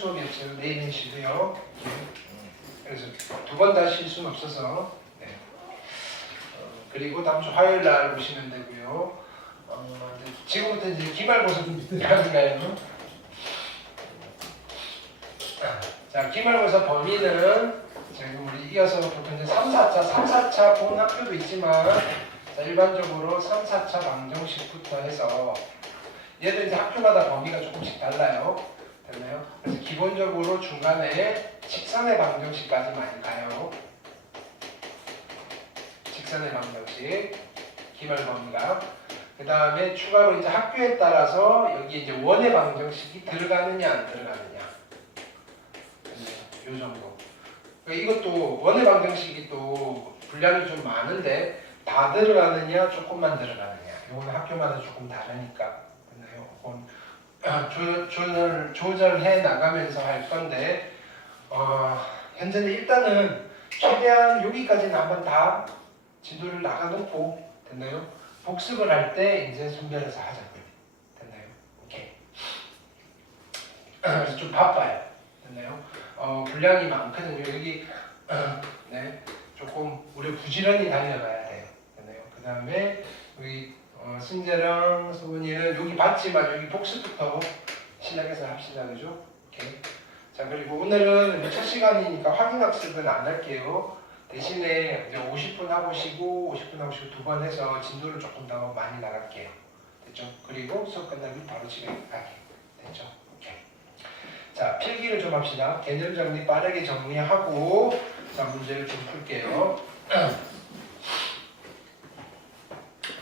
수업이었어요. 내일은 쉬고요. 그래서 두 번 다 쉴 수는 없어서. 네. 그리고 다음 주 화요일 날 오시면 되고요. 지금부터 이제 기말고사 좀 들어가는가요? 자, 기말고사 범위는 지금 우리 이어서 보통 이제 3, 4차 본 학교도 있지만, 자, 일반적으로 3, 4차 방정식부터 해서 얘들 이제 학교마다 범위가 조금씩 달라요. 됐나요? 그래서 기본적으로 중간에 직선의 방정식까지 많이 가요. 직선의 방정식, 기말 범위가. 그 다음에 추가로 이제 학교에 따라서 여기 이제 원의 방정식이 들어가느냐 안 들어가느냐. 요 정도. 이것도 원의 방정식이 또 분량이 좀 많은데 다 들어가느냐 조금만 들어가느냐. 이거는 학교마다 조금 다르니까. 조절해 나가면서 할 건데 현재는 일단은 최대한 여기까지는 한번 다 지도를 나가놓고 됐나요? 복습을 할 때 이제 선별해서 하자고요. 됐나요? 오케이. 그래서 좀 바빠요. 됐나요? 분량이 많거든요. 여기 네, 조금 우리 부지런히 달려가야 돼요. 됐나요? 그 다음에 여기 승재랑 소은이는 여기 봤지만 여기 복습부터 시작해서 합시다. 그죠? 오케이. 자, 그리고 오늘은 첫 시간이니까 확인학습은 안 할게요. 대신에 이제 50분 하고시고 50분 하고시고 두 번 해서 진도를 조금 더 많이 나갈게요. 됐죠? 그리고 수업 끝나면 바로 집에 가게. 됐죠? 오케이. 자, 필기를 좀 합시다. 개념 정리 빠르게 정리하고 자, 문제를 좀 풀게요.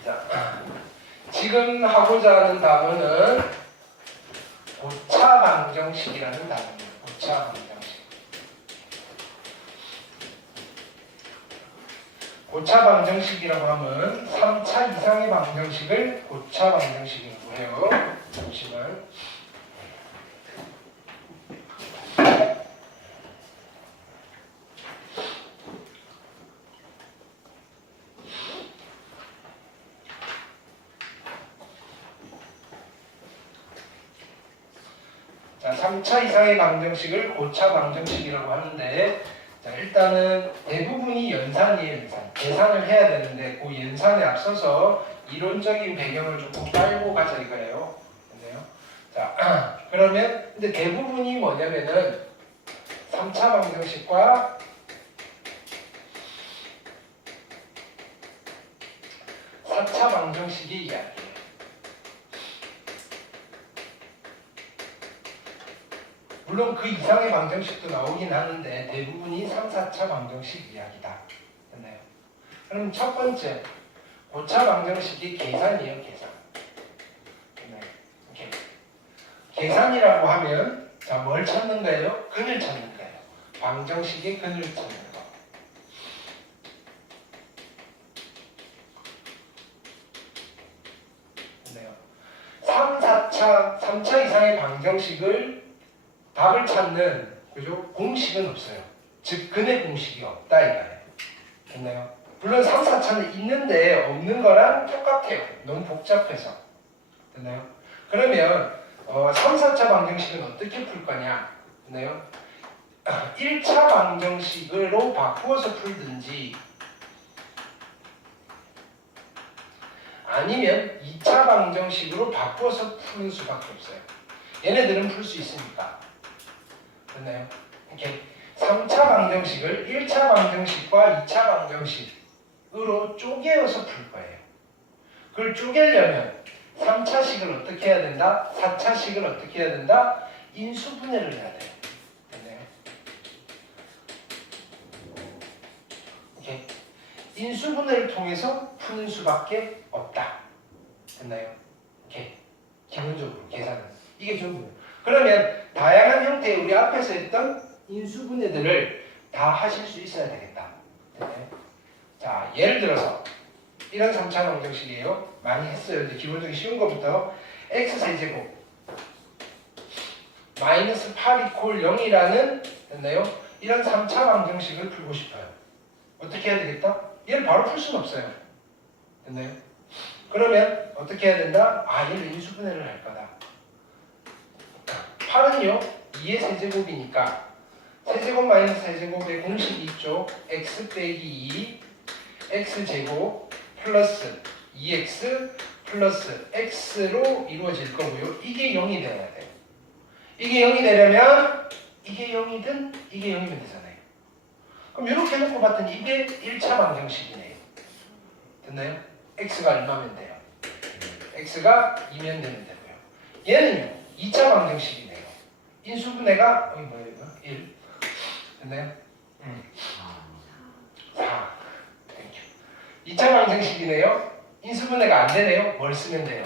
자, 지금 하고자 하는 단어는 고차 방정식이라는 단어입니다. 고차 방정식. 고차 방정식이라고 하면 3차 이상의 방정식을 고차 방정식이라고 해요. 잠시만. 자, 3차 이상의 방정식을 고차 방정식이라고 하는데, 자, 일단은 대부분이 연산이에요. 연산. 계산을 해야 되는데 그 연산에 앞서서 이론적인 배경을 조금 깔고 가자 이거예요. 됐나요? 자, 그러면 근데 대부분이 뭐냐면은 3차 방정식과 4차 방정식의 이야기예요. 물론 그 이상의 방정식도 나오긴 하는데 대부분이 3, 4차 방정식 이야기다. 됐나요? 그럼 첫 번째 고차 방정식이 계산이에요. 계산. 됐나요? 오케이. 계산이라고 하면 자, 뭘 찾는 거예요? 근을 찾는 거예요. 방정식의 근을 찾는 거. 됐나요? 3차 이상의 방정식을 답을 찾는 그죠? 공식은 없어요. 즉 근의 공식이 없다 이거예요. 됐나요? 물론 3, 4차는 있는데 없는 거랑 똑같아요. 너무 복잡해서. 됐나요? 그러면 3, 4차 방정식은 어떻게 풀 거냐? 됐나요? 1차 방정식으로 바꾸어서 풀든지 아니면 2차 방정식으로 바꾸어서 푸는 수밖에 없어요. 얘네들은 풀 수 있으니까. 됐나요? 오케이. 3차 방정식을 1차 방정식과 2차 방정식으로 쪼개어서 풀 거예요. 그걸 쪼개려면 3차식을 어떻게 해야 된다? 4차식을 어떻게 해야 된다? 인수분해를 해야 돼요. 됐나요? 오케이. 인수분해를 통해서 푸는 수밖에 없다. 됐나요? 오케이. 기본적으로 계산은. 이게 전부예요. 그러면 다양한 형태의 우리 앞에서 했던 인수분해들을 다 하실 수 있어야 되겠다. 네. 자, 예를 들어서 이런 3차 방정식이에요. 많이 했어요. 이제 기본적인 쉬운 것부터 x세제곱 마이너스 8 이퀄 0이라는 됐나요? 이런 3차 방정식을 풀고 싶어요. 어떻게 해야 되겠다? 얘를 바로 풀 수는 없어요. 됐나요? 그러면 어떻게 해야 된다? 얘를 인수분해를 할 거다. 8은요 2의 세제곱이니까 세제곱 마이너스 세제곱의 공식이 있죠. x 빼기 2 x제곱 플러스 2x 플러스 x로 이루어질 거고요. 이게 0이 돼야 돼요. 이게 0이 되려면 이게 0이든 이게 0이면 되잖아요. 그럼 이렇게 해놓고 봤더니 이게 1차 방정식이네요. 됐나요? x가 얼마면 돼요? x가 2면 되면 되고요. 얘는요 2차 방정식이네요. 인수분해가 여기 뭐예요? 1 됐나요? 4 2차 방정식이네요. 인수분해가 안 되네요. 뭘 쓰면 돼요?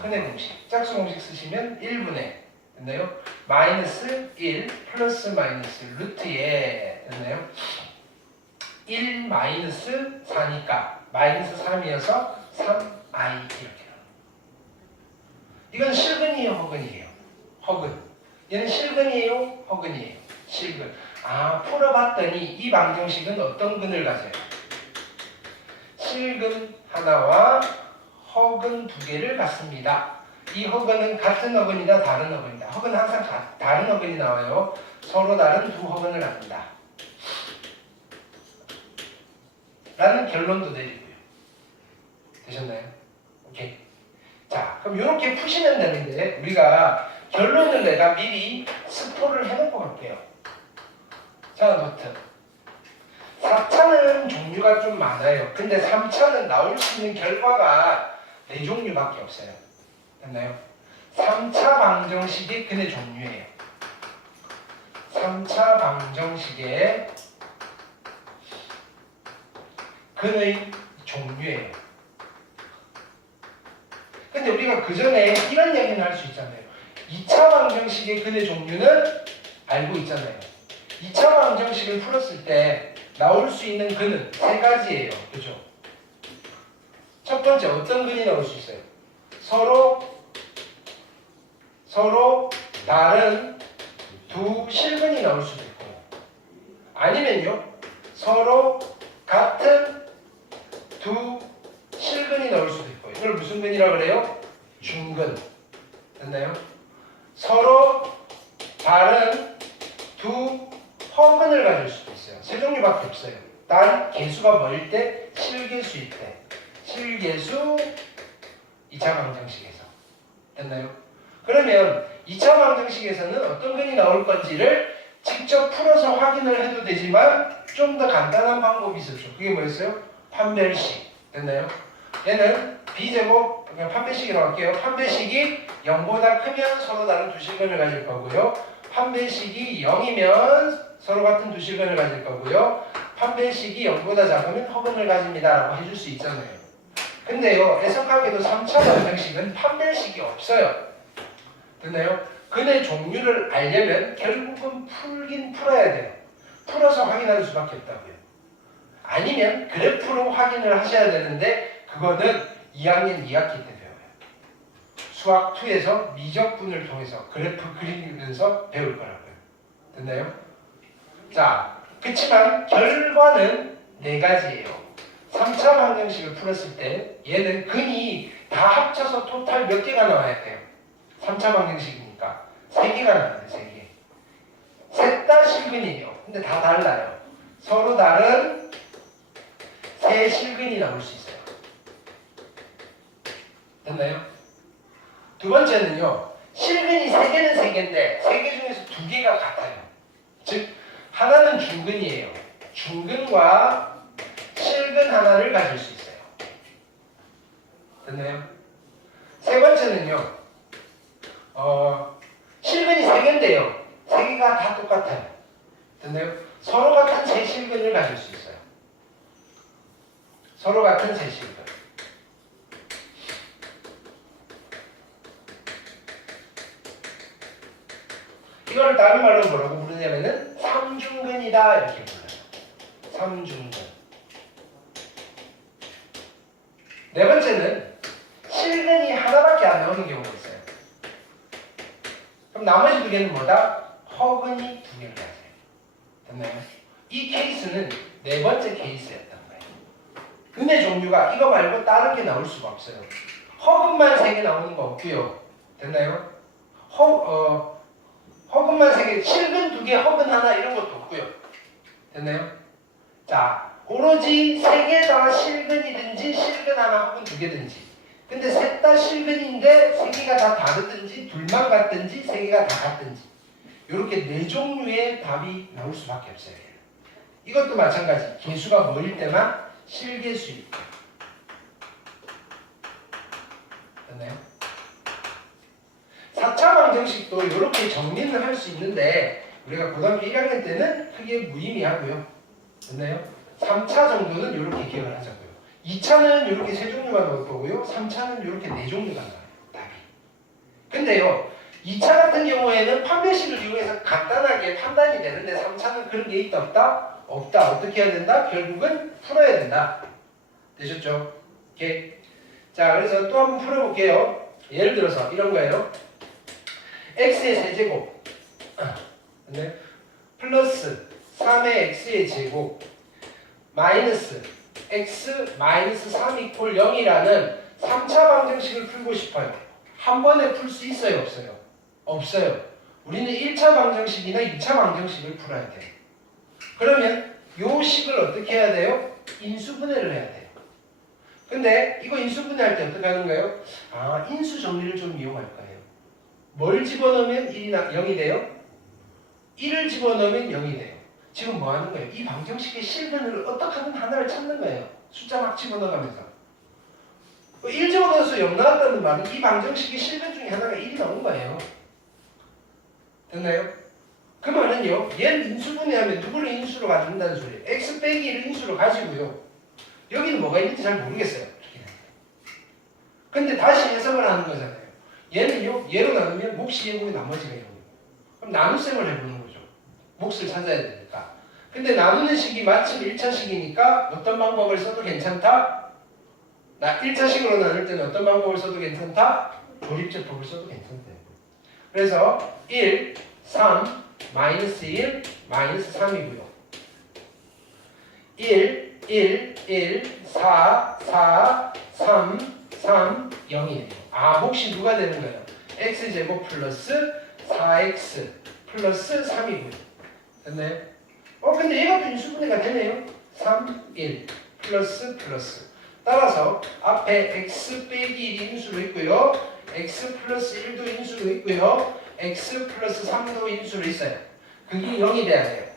근해 공식. 짝수 공식 쓰시면 1분의 됐나요? 마이너스 1 플러스 마이너스 루트에 됐나요? 1 마이너스 4니까 마이너스 3이어서 3i 이렇게. 이건 실근이에요, 허근이에요? 허근. 얘는 실근이에요, 허근이에요? 실근. 아, 풀어봤더니 이 방정식은 어떤 근을 가져요? 실근 하나와 허근 두 개를 갖습니다. 이 허근은 같은 허근이다, 다른 허근이다. 허근은 항상 다른 허근이 나와요. 서로 다른 두 허근을 갖는다. 라는 결론도 내리고요. 되셨나요? 오케이. 자, 그럼 이렇게 푸시면 되는데 우리가 결론을 내가 미리 스포를 해놓고 갈게요. 자, 노트. 4차는 종류가 좀 많아요. 근데 3차는 나올 수 있는 결과가 4종류밖에 없어요. 됐나요? 3차 방정식이 근의 종류예요. 3차 방정식의 근의 종류예요. 근데 우리가 그 전에 이런 얘기는 할 수 있잖아요. 2차 방정식의 근의 종류는 알고 있잖아요. 2차 방정식을 풀었을 때 나올 수 있는 근은 3가지예요. 그죠? 첫 번째 어떤 근이 나올 수 있어요? 서로 다른 두 실근이 나올 수도 있고요. 아니면요. 서로 같은 두 실근이 나올 수도 있고요. 이걸 무슨 근이라고 그래요? 중근. 됐나요? 서로 다른 두 허근을 가질 수도 있어요. 3종류밖에 없어요. 단 개수가 뭐일 때? 실개수일 때. 실개수 2차 방정식에서. 됐나요? 그러면 2차 방정식에서는 어떤 근이 나올 건지를 직접 풀어서 확인을 해도 되지만 좀 더 간단한 방법이 있었죠. 그게 뭐였어요? 판별식. 됐나요? 얘는 b제곱, 그냥 판별식이라고 할게요. 판별식이 0보다 크면 서로 다른 두 실근을 가질 거고요. 판별식이 0이면 서로 같은 두 실근을 가질 거고요. 판별식이 0보다 작으면 허근을 가집니다 라고 해줄 수 있잖아요. 근데요, 애석하게도 3차 방정식은 판별식이 없어요. 됐나요? 근의 종류를 알려면 결국은 풀긴 풀어야 돼요. 풀어서 확인할 수밖에 없다고요. 아니면 그래프로 확인을 하셔야 되는데 그거는 2학년 2학기 때 배워요. 수학 2에서 미적분을 통해서 그래프 그리면서 배울 거라고요. 됐나요? 자, 그렇지만 결과는 4가지예요. 3차 방정식을 풀었을 때 얘는 근이 다 합쳐서 토탈 몇 개가 나와야 돼요? 3차 방정식이니까 3개가 나와야 돼요. 3개. 셋 다 실근이에요. 근데 다 달라요. 서로 다른 3 실근이 나올 수 있어요. 됐나요? 두 번째는요. 실근이 3개는 3개인데 3개 중에서 2개가 같아요. 즉 하나는 중근이에요. 중근과 실근 하나를 가질 수 있어요. 됐나요? 세 번째는요. 실근이 3개인데요. 3개가 다 똑같아요. 됐나요? 서로 같은 세 실근을 가질 수 있어요. 서로 같은 세 실근. 이거를 다른 말로 뭐라고 부르냐면은 삼중근이다 이렇게 불러요. 삼중근. 네 번째는 실근이 하나밖에 안 나오는 경우가 있어요. 그럼 나머지 2개는 뭐다? 허근이 2개를 가져요. 됐나요? 이 케이스는 4번째 케이스였던 거예요. 근의 종류가 이거 말고 다른 게 나올 수가 없어요. 허근만 3개 나오는 거 없고요. 됐나요? 허근만 3개, 실근 2개, 허근 하나 이런 것도 없고요. 됐나요? 자, 오로지 3개 다 실근이든지 실근 하나 혹은 2개든지. 근데 셋 다 실근인데 3개가 다 다르든지 둘만 같든지 3개가 다 같든지. 이렇게 4종류의 답이 나올 수밖에 없어요. 이것도 마찬가지. 개수가 뭐일 때만 실개수일 때. 됐나요? 4차 방정식도 이렇게 정리는 할 수 있는데 우리가 고등학교 1학년 때는 크게 무의미하고요. 됐나요? 3차 정도는 이렇게 기억을 하자고요. 2차는 이렇게 3종류가 나올 거고요. 3차는 이렇게 4종류가 나와요. 답이. 근데요. 2차 같은 경우에는 판별식을 이용해서 간단하게 판단이 되는데 3차는 그런 게 있다 없다? 없다. 어떻게 해야 된다? 결국은 풀어야 된다. 되셨죠? 오케이. 자, 그래서 또 한번 풀어볼게요. 예를 들어서 이런 거예요. x의 세제곱 네? 플러스 3의 x의 제곱 마이너스 x 마이너스 3 이퀄 0이라는 3차 방정식을 풀고 싶어요. 한 번에 풀 수 있어요? 없어요? 없어요. 우리는 1차 방정식이나 2차 방정식을 풀어야 돼요. 그러면 요 식을 어떻게 해야 돼요? 인수분해를 해야 돼요. 근데 이거 인수분해할 때 어떻게 하는 거예요? 아, 인수 정리를 좀 이용할 거예요. 뭘 집어넣으면 0이 돼요? 1을 집어넣으면 0이 돼요. 지금 뭐 하는 거예요? 이 방정식의 실근을 어떻게 하든 하나를 찾는 거예요. 숫자 막 집어넣어가면서. 1 집어넣어서 0 나왔다는 말은 이 방정식의 실근 중에 하나가 1이 나온 거예요. 됐나요? 그 말은요, 얘를 인수분해하면 누구를 인수로 가진다는 소리예요. x 빼기 1을 인수로 가지고요. 여기는 뭐가 있는지 잘 모르겠어요. 근데 다시 해석을 하는 거잖아요. 얘는요, 얘로 나누면 몫이 얘고 나머지가 0이고. 그럼 나눗셈을 해보는 거죠. 몫을 찾아야 되니까. 근데 나누는 식이 마침 1차식이니까 어떤 방법을 써도 괜찮다? 나 1차식으로 나눌 때는 어떤 방법을 써도 괜찮다? 조립제법을 써도 괜찮대요. 그래서 1, 3, 마이너스 1, 마이너스 3이고요. 1, 1, 1, 4, 4, 3, 3, 0이에요. 아, 몫이 누가 되는 거예요? x제곱 플러스 4x 플러스 3이고요. 됐나요? 근데 얘가 또 인수분해가 되네요. 3, 1 플러스 플러스. 따라서 앞에 x 빼기 1이 인수로 있고요. x 플러스 1도 인수로 있고요. x 플러스 3도 인수로 있어요. 그게 0이 돼야 돼요.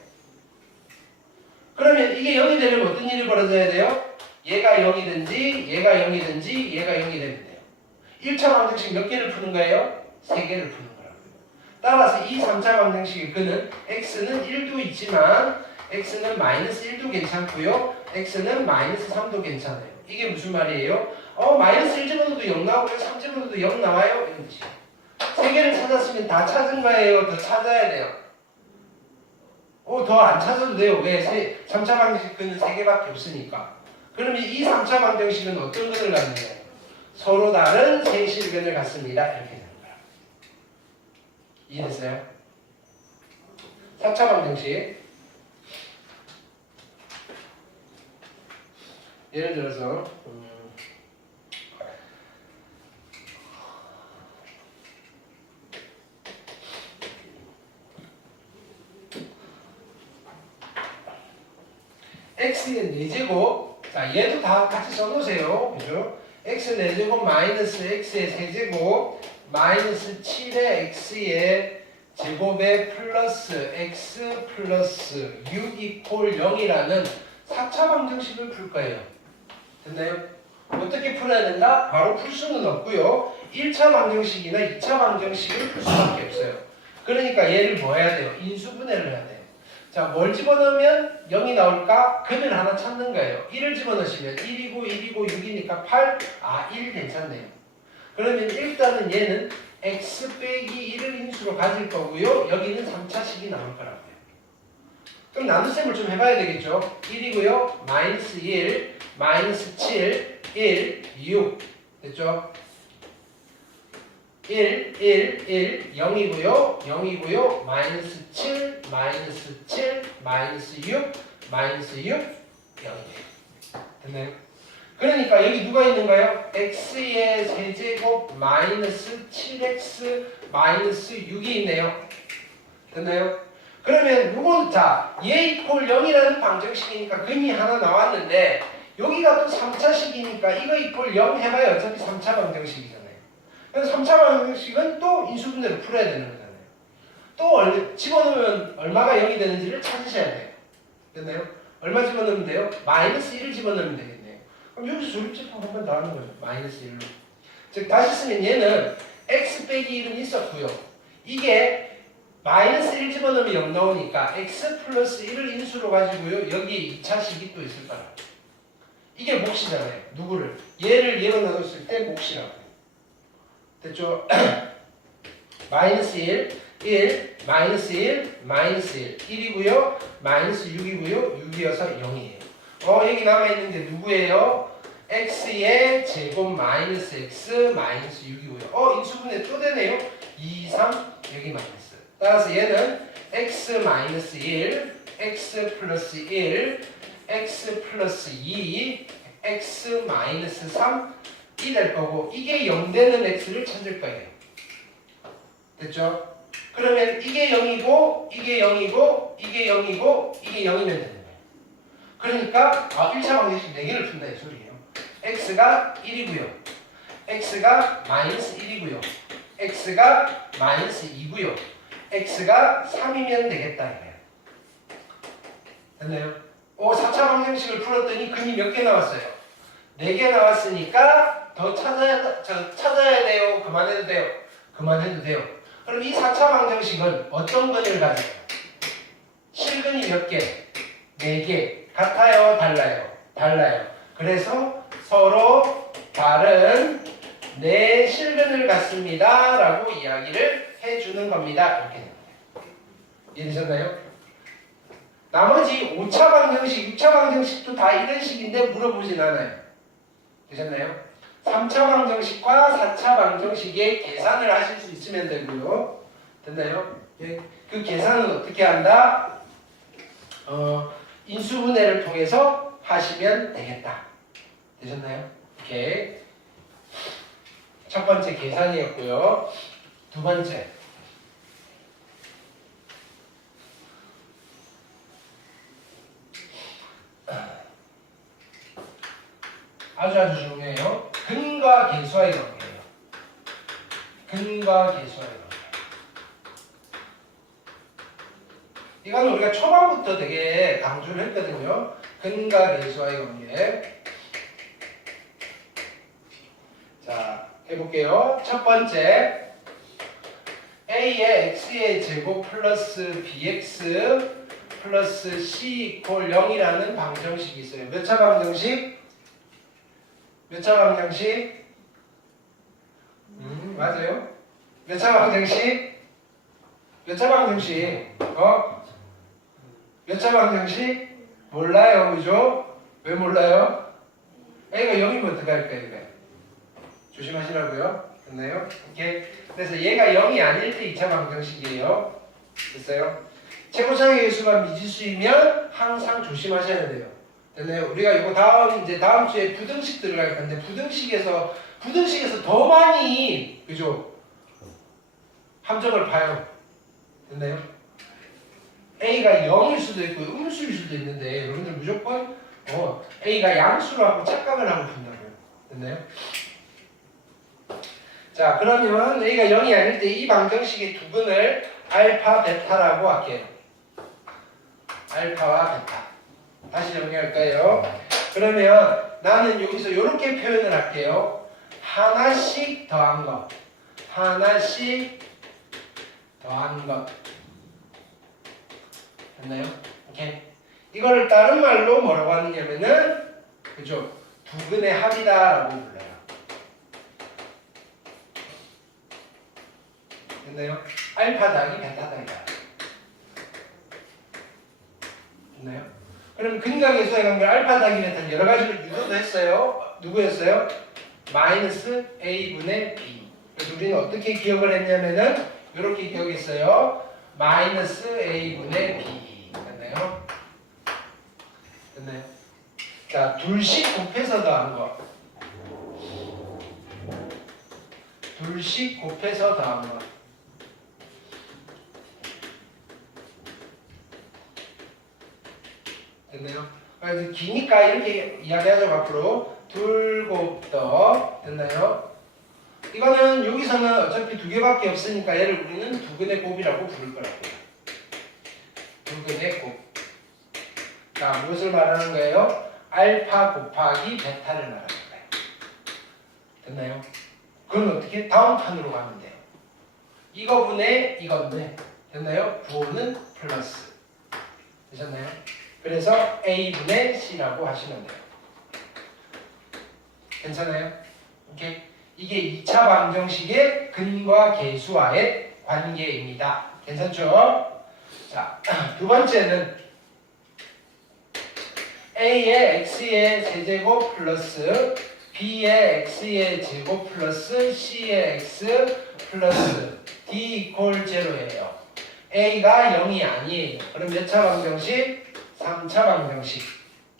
그러면 이게 0이 되려면 어떤 일이 벌어져야 돼요? 얘가 0이든지 얘가 0이든지 얘가 0이 되면 돼요. 1차 방정식 몇 개를 푸는 거예요? 3개를 푸는 거라고요. 따라서 이 3차 방정식의 근은 x는 1도 있지만 x는 마이너스 1도 괜찮고요. x는 마이너스 3도 괜찮아요. 이게 무슨 말이에요? 마이너스 1집어넣어도 0 나오고요. 3집어넣어도 0 나와요? 이런 뜻이에요. 3개를 찾았으면 다 찾은 거예요? 더 찾아야 돼요? 더 안 찾아도 돼요. 왜? 3차 방정식 근은 3개밖에 없으니까. 그러면 이 3차 방정식은 어떤 근을 갖느냐? 서로 다른 세 실근을 갖습니다. 이렇게 되는 거야. 이해됐어요? 4차 방정식. 예를 들어서 x는 4제곱. 자, 얘도 다 같이 써놓으세요. 그죠? x 4제곱 마이너스 x의 세제곱 마이너스 7의 x의 제곱에 플러스 x 플러스 6 이퀄 0이라는 4차 방정식을 풀 거예요. 됐나요? 어떻게 풀어야 된다? 바로 풀 수는 없고요. 1차 방정식이나 2차 방정식을 풀 수밖에 없어요. 그러니까 얘를 뭐 해야 돼요? 인수분해를 해야 돼요. 자, 뭘 집어넣으면 0이 나올까? 근을 하나 찾는 거예요. 1을 집어넣으시면 1이고 1이고 6이니까 8. 아, 1 괜찮네요. 그러면 일단은 얘는 x 빼기 1을 인수로 가질 거고요. 여기는 3차식이 나올 거라고요. 그럼 나눗셈을 좀 해봐야 되겠죠. 1이고요. 마이너스 1, 마이너스 7, 1, 6. 됐죠? 1, 1, 1, 0이고요. 0이고요. 마이너스 7, 마이너스 7, 마이너스 6, 마이너스 6, 0이에요. 됐나요? 그러니까 여기 누가 있는가요? x의 세제곱 마이너스 7x 마이너스 6이 있네요. 됐나요? 그러면 요거 자, 얘 이퀄 0이라는 방정식이니까 근이 하나 나왔는데 여기가 또 3차식이니까 이거 이퀄 0 해봐야 어차피 3차 방정식이잖아요. 그래서 3차 방정식은 또 인수분해로 풀어야 되는 거잖아요. 또 집어넣으면 얼마가 0이 되는지를 찾으셔야 돼요. 됐나요? 얼마 집어넣으면 돼요? 마이너스 1을 집어넣으면 되겠네요. 그럼 여기서 조립제품 한 번 더 하는 거죠. 마이너스 1로. 즉 다시 쓰면 얘는 x 빼기 1은 있었고요. 이게 마이너스 1 집어넣으면 0 나오니까 x 플러스 1을 인수로 가지고요. 여기 2차식이 또 있을 거라. 이게 몫이잖아요. 누구를? 얘를 얘로 나눴을 때 몫이라고 해요. 됐죠? 마이너스 1, 마이너스 1, 마이너스 1. 1이고요. 마이너스 6이고요. 6이어서 0이에요. 여기 남아있는데 누구예요? x의 제곱 마이너스 x 마이너스 6이고요. 인수분해 또 되네요. 2, 3, 여기 마이너스. 따라서 얘는 x 마이너스 1, x 플러스 1, x 플러스 2, x 마이너스 3이 될 거고 이게 0 되는 x를 찾을 거예요. 됐죠? 그러면 이게 0이고 이게 0이고 이게 0이고 이게 0이면 되는 거예요. 그러니까 1차 방정식 4개를 푼다 이 소리예요. x가 1이고요. x가 마이너스 1이고요. x가 마이너스 2고요. x가 3이면 되겠다 이거예요. 됐나요? 4차 방정식을 풀었더니 근이 몇 개 나왔어요? 4개 나왔으니까 더 찾아야 돼요? 그만해도 돼요? 그만해도 돼요. 그럼 이 4차 방정식은 어떤 근을 가져요? 실근이 몇 개? 4개. 같아요? 달라요? 달라요. 그래서 서로 다른 네 실근을 갖습니다 라고 이야기를 해주는 겁니다. 이렇게 이해되셨나요? 나머지 5차 방정식, 6차 방정식도 다 이런 식인데 물어보진 않아요. 되셨나요? 3차 방정식과 4차 방정식의 계산을 하실 수 있으면 되고요. 됐나요? 그 계산은 어떻게 한다? 인수분해를 통해서 하시면 되겠다. 되셨나요? 오케이. 첫 번째 계산이었고요. 두 번째. 아주 중요해요. 근과 계수와의 관계예요. 근과 계수와의 관계. 이거는 우리가 초반부터 되게 강조를 했거든요. 근과 계수와의 관계. 자, 해볼게요. 첫 번째. A의 X의 제곱 플러스 BX 플러스 C 이퀄 0이라는 방정식이 있어요. 몇 차 방정식? 몇 차 방정식? 맞아요. 몇 차 방정식? 몇 차 방정식? 몇 차 방정식? 몰라요, 그죠? 왜 몰라요? A가 0이면 어떡할까요, 이거? 조심하시라고요. 됐나요? 오케이. 그래서 얘가 0이 아닐 때 2차 방정식이에요. 됐어요? 최고차의 개수가 미지수이면 항상 조심하셔야 돼요. 됐나요? 우리가 이거 다음 주에 부등식 들어갈 건데 부등식에서 더 많이 그죠? 함정을 봐요. 됐나요? A가 0일 수도 있고 음수일 수도 있는데 여러분들 무조건 A가 양수로 하고 착각을 하고 푼다고요. 됐나요? 자, 그러면 A가 0이 아닐 때 이 방정식의 두 근을 알파, 베타라고 할게요. 알파와 베타. 다시 정리할까요? 그러면 나는 여기서 이렇게 표현을 할게요. 하나씩 더한 것. 하나씩 더한 것. 됐나요? 오케이. 이거를 다른 말로 뭐라고 하느냐면은 그죠? 두 근의 합이다라고 불러요. 됐나요? 알파 더하기 베타 더하기다. 됐나요? 그럼 근과 계수의 관계 알파 더하기 베타는 여러 가지로 유도도 했어요. 누구였어요? 마이너스 A분의 B. 그래서 우리는 어떻게 기억을 했냐면은 이렇게 기억했어요. 마이너스 A분의 B. 됐나요? 됐나요? 자, 둘씩 곱해서 더한 거. 둘씩 곱해서 더한 거. 됐나요? 그래서 기니까 이렇게 이야기하죠. 앞으로 둘 곱더 됐나요? 이거는 여기서는 어차피 두 개밖에 없으니까 얘를 우리는 두근의 곱이라고 부를 거라고요. 두근의 곱. 자, 무엇을 말하는 거예요? 알파 곱하기 베타를 말하는 거예요. 됐나요? 그건 어떻게? 다음 칸으로 가면 돼요. 이거분의 이건데 됐나요? 부호는 플러스. 되셨나요? 그래서 A분의 C라고 하시면 돼요. 괜찮아요? 오케이? 이게 2차 방정식의 근과 계수와의 관계입니다. 괜찮죠? 자, 두 번째는 A의 X의 세제곱 플러스 B의 X의 제곱 플러스 C의 X 플러스 D 이퀄 제로예요. A가 0이 아니에요. 그럼 몇 차 방정식? 3차 방정식.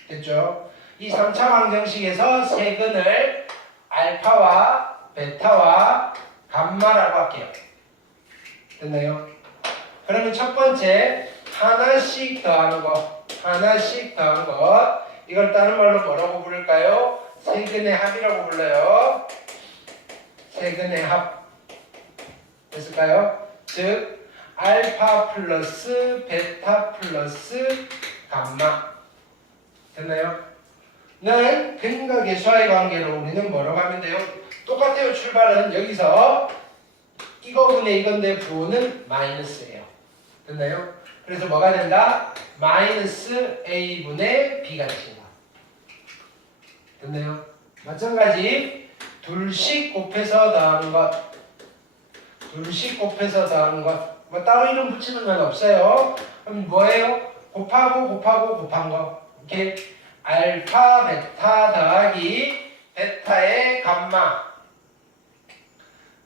됐죠? 이 3차 방정식에서 세근을 알파와 베타와 감마라고 할게요. 됐나요? 그러면 첫 번째 하나씩 더하는 거. 하나씩 더한 것. 이걸 다른 말로 뭐라고 부를까요? 세근의 합이라고 불러요. 세근의 합. 됐을까요? 즉 알파 플러스 베타 플러스 감마. 됐나요? 는 근과 계수와의 관계로 우리는 뭐라고 하면 돼요? 똑같아요. 출발은 여기서 이거분의 이건데 부호는 마이너스예요. 됐나요? 그래서 뭐가 된다? 마이너스 A분의 B가 되신다. 됐나요? 마찬가지 둘씩 곱해서 더하는 것. 둘씩 곱해서 더하는 것. 뭐 따로 이름 붙이는 건 없어요. 그럼 뭐예요? 곱하고 곱하고 곱한 거. 이렇게 알파 베타 더하기 베타의 감마.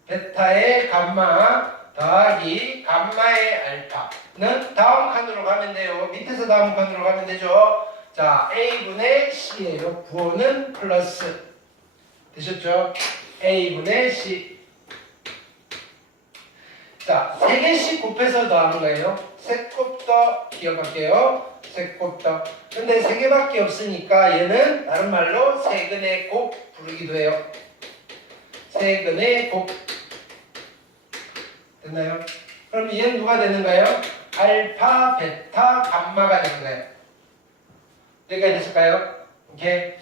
베타의 감마 더하기 감마의 알파는 다음 칸으로 가면 돼요. 밑에서 다음 칸으로 가면 되죠. 자, A분의 C예요. 부호는 플러스. 되셨죠? A분의 C. 자, 3개씩 곱해서 더하는 거예요. 세 곱 더 기억할게요. 세 곱 더. 근데 3개밖에 없으니까 얘는 다른 말로 세근의 곱 부르기도 해요. 세근의 곱. 됐나요? 그럼 얘는 누가 되는가요? 알파, 베타, 감마가 되는 거예요. 여기까지 됐을까요? 오케이.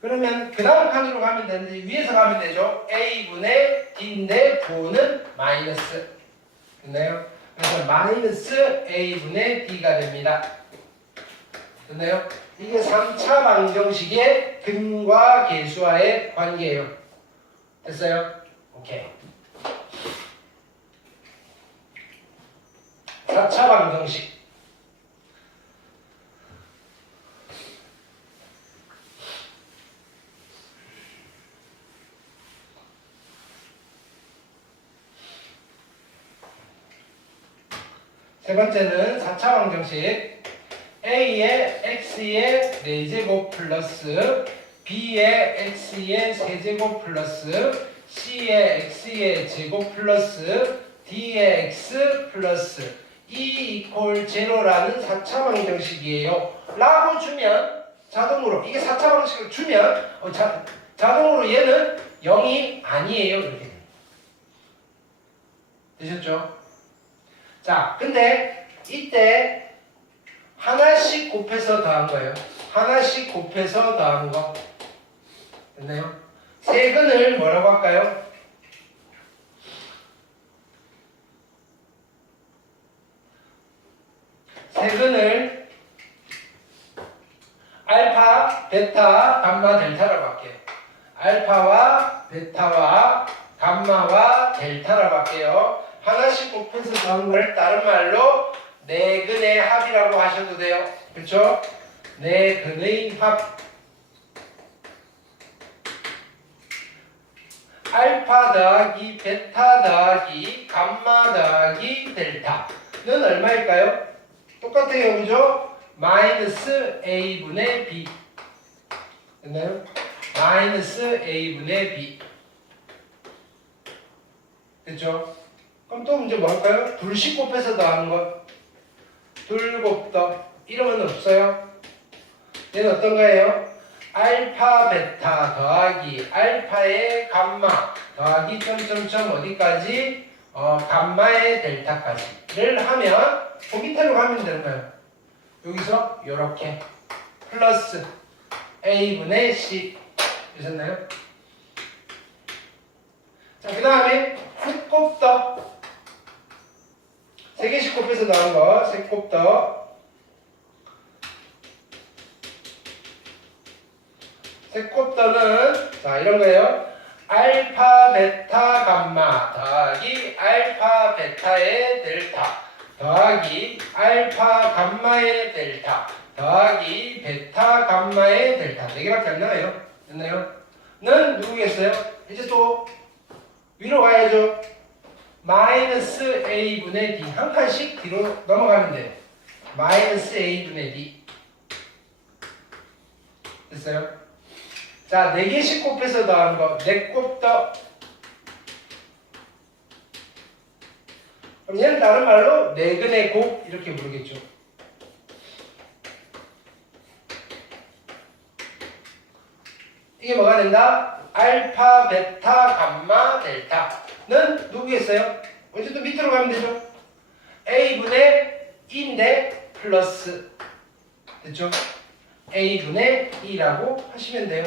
그러면 그 다음 칸으로 가면 되는데 위에서 가면 되죠. A분의 D인데 부호는 마이너스. 됐나요? 그래서 마이너스 A분의 D가 됩니다. 됐나요? 이게 3차 방정식의 근과 계수와의 관계예요. 됐어요? 오케이. 4차 방정식. 세 번째는 4차 방정식. A의 X의 4제곱 플러스 B의 X의 세제곱 플러스 C의 X의 제곱 플러스 D의 X 플러스 E 이퀄 제로라는 4차 방정식이에요. 라고 주면 자동으로 이게 4차 방정식을 주면 자동으로 얘는 0이 아니에요. 이렇게 되셨죠? 자, 근데 이때 하나씩 곱해서 더한 거예요. 하나씩 곱해서 더한 거. 됐나요? 세근을 뭐라고 할까요? 세근을 알파, 베타, 감마, 델타라고 할게요. 알파와 베타와 감마와 델타라고 할게요. 하나씩 곱해서 더한 걸 다른 말로 네근의 합이라고 하셔도 돼요. 그렇죠? 네근의 합. 알파 더하기 베타 더하기 감마 더하기 델타는 얼마일까요? 똑같아요. 그죠? 마이너스 A분의 B. 됐나요? 마이너스 A분의 B. 됐죠? 그럼 또 문제 뭐 할까요? 둘씩 곱해서 더하는 것. 둘 곱 더. 이런 건 없어요? 얘는 어떤 거예요? 알파 베타 더하기 알파의 감마 더하기 점점점 어디까지? 감마의 델타까지를 하면 그 밑으로 가면 되는 거예요. 여기서 요렇게 플러스 a분의 c 되셨나요? 자, 그 다음에 세곱더 3개씩 곱해서 나온 거 세곱더 세곱더는 자 이런 거예요. 알파 베타 감마 더하기 알파 베타의 델타 더하기 알파 감마의 델타 더하기 베타 감마의 델타 4개밖에 안 나와요. 됐나요? 는 누구겠어요? 이제 또 위로 가야죠. 마이너스 a분의 d 한 칸씩 뒤로 넘어가면 돼요. 마이너스 a분의 d 됐어요? 자, 4개씩 곱해서 더하는 거 4곱 더. 그럼 얘는 다른 말로 4근의 곱 이렇게 부르겠죠. 이게 뭐가 된다? 알파, 베타, 감마, 델타는 누구겠어요? 이제 또 밑으로 가면 되죠. a분의 2인데 플러스 됐죠? a분의 2라고 하시면 돼요.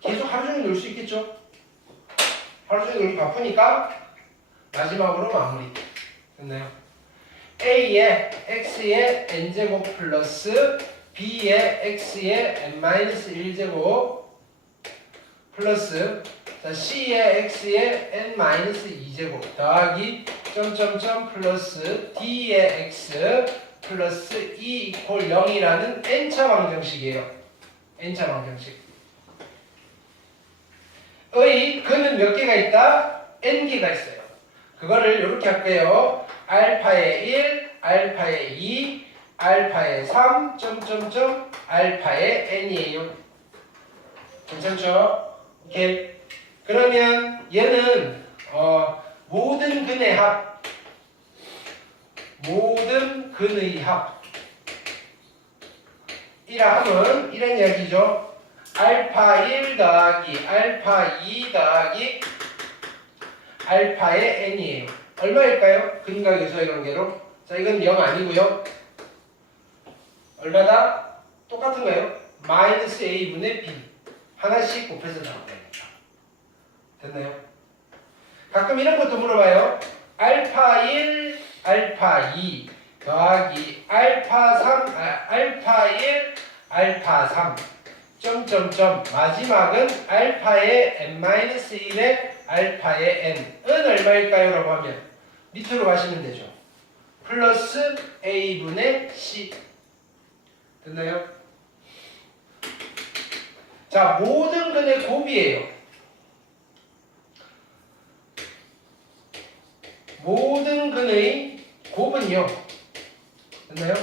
계속 하루 종일 놀 수 있겠죠? 하루 종일 놀기 바쁘니까 마지막으로 마무리 됐나요? a의 x의 n제곱 플러스 b의 x의 n-1제곱 플러스 자, c의 x의 n-2제곱 더하기 점점점 플러스 d의 x 플러스 2 이퀄 0이라는 n차 방정식이에요. n차 방정식 의 근은 몇 개가 있다? n개가 있어요. 그거를 이렇게 할게요. 알파의 1, 알파의 2, 알파의 3, 점점점 알파의 n이에요. 괜찮죠? 오케이. 그러면 얘는 모든 근의 합, 모든 근의 합 이라 하면 이런 이야기죠. 알파 1 더하기 알파 2 더하기 알파의 n이에요. 얼마일까요? 근과 계수의 관계로. 자, 이건 0 아니고요. 얼마다? 똑같은 거예요. 마이너스 a분의 b 하나씩 곱해서 나온 거니까. 됐나요? 가끔 이런 것도 물어봐요. 알파 1, 알파 2 더하기 알파 3, 알파 1, 알파 3 점점점 마지막은 알파의 n-1의 알파의 n은 얼마일까요? 라고 하면 밑으로 가시면 되죠. 플러스 a분의 c 됐나요? 자, 모든 근의 곱이에요. 모든 근의 곱은요 됐나요?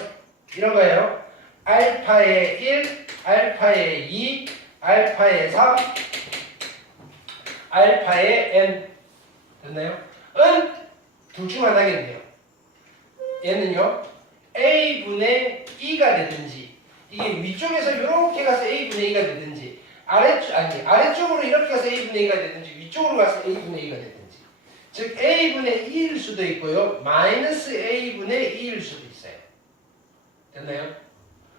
이런 거예요. 알파의 1, 알파의 2, 알파의 3, 알파의 n 됐나요? 은 둘 중 하나겠네요. 얘는요 a분의 2가 되든지 이게 위쪽에서 이렇게 가서 a분의 2가 되든지 아래쪽으로 이렇게 가서 a분의 2가 되든지 위쪽으로 가서 a분의 2가 되든지 즉 a분의 2일 수도 있고요 마이너스 a분의 2일 수도 있어요. 됐나요?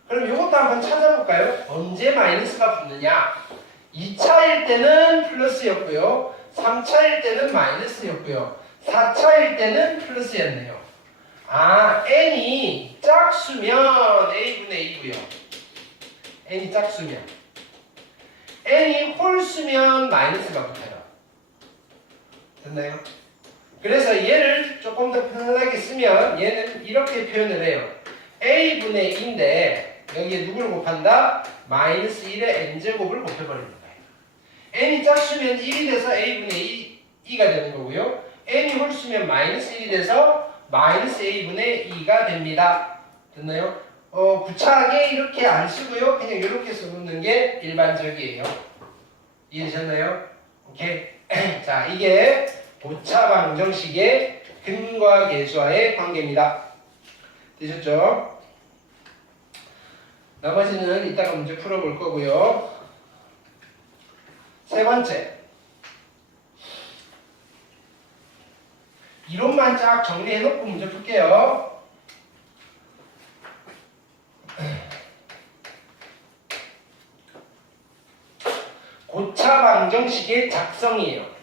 그럼 이것도 한번 찾아볼까요? 언제 마이너스가 붙느냐? 2차일 때는 플러스였고요 3차일 때는 마이너스였고요 4차일 때는 플러스였네요. 아, n이 짝수면 a분의 2고요 n이 짝수면 n이 홀수면 마이너스가 붙어요. 됐나요? 그래서 얘를 조금 더 편하게 쓰면 얘는 이렇게 표현을 해요. a분의 2인데 여기에 누구를 곱한다? 마이너스 1의 n제곱을 곱해버리는 거예요. n이 짝수면 1이 돼서 a분의 2가 되는 거고요. n이 홀수면 마이너스 1이 돼서 마이너스 a분의 2가 됩니다. 됐나요? 구차하게 이렇게 안 쓰고요. 그냥 이렇게 써놓는 게 일반적이에요. 이해되셨나요? 오케이. 자, 이게 보차 방정식의 근과 계수와의 관계입니다. 되셨죠? 나머지는 이따가 문제 풀어볼 거고요. 세 번째, 이론만 쫙 정리해놓고 문제 풀게요. 고차 방정식의 작성이에요.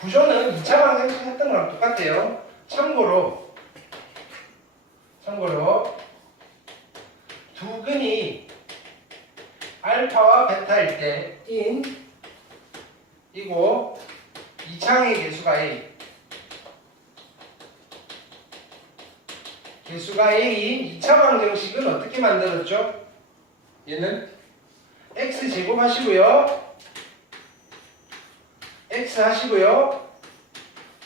구조는 2차 방정식 했던 거랑 똑같아요. 참고로 두 근이 알파와 베타일 때 이고 이창의 개수가 A, 개수가 A인 2차 방정식은 어떻게 만들었죠? 얘는 x제곱 하시고요, x 하시고요,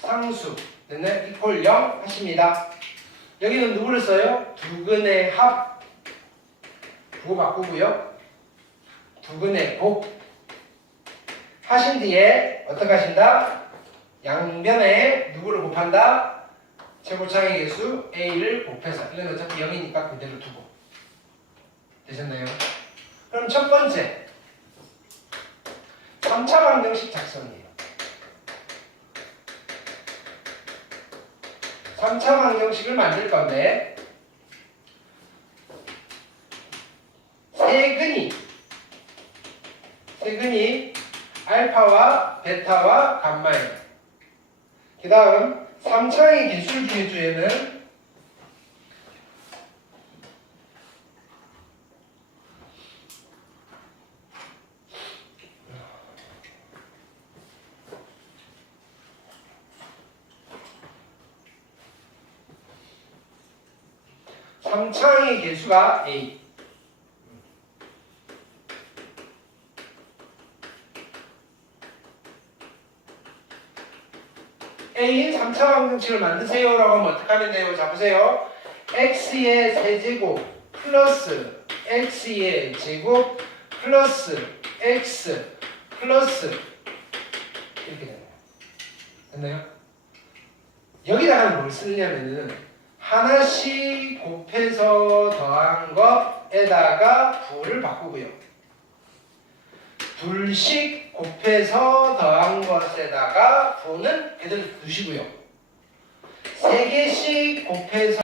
상수 됐네? 이퀄 0 하십니다. 여기는 누구를 써요? 두 근의 합 부호 바꾸고요, 두 근의 곱 하신 뒤에 어떻게 하신다? 양변에 누구를 곱한다? 최고차의 개수 A를 곱해서, 이건 어차피 0이니까 그대로 두고. 되셨나요? 그럼 첫 번째 3차 방정식 작성이에요. 3차 방정식을 만들 건데 세 근이 알파와 베타와 감마예요. 그 다음 3차의 개수를 중에서 얘는 삼차의 개수가 A, A인 3차 방정식을 만드세요 라고 하면 어떻게 하면 돼요? 자 보세요. x의 세제곱 플러스 x의 제곱 플러스 x 플러스 이렇게 되네요. 됐나요? 여기다가 뭘 쓰느냐면은 하나씩 곱해서 더한 것에다가 부호를 바꾸고요, 둘씩 곱해서 더한 것에다가 부호는 그대로 두시고요, 세 개씩 곱해서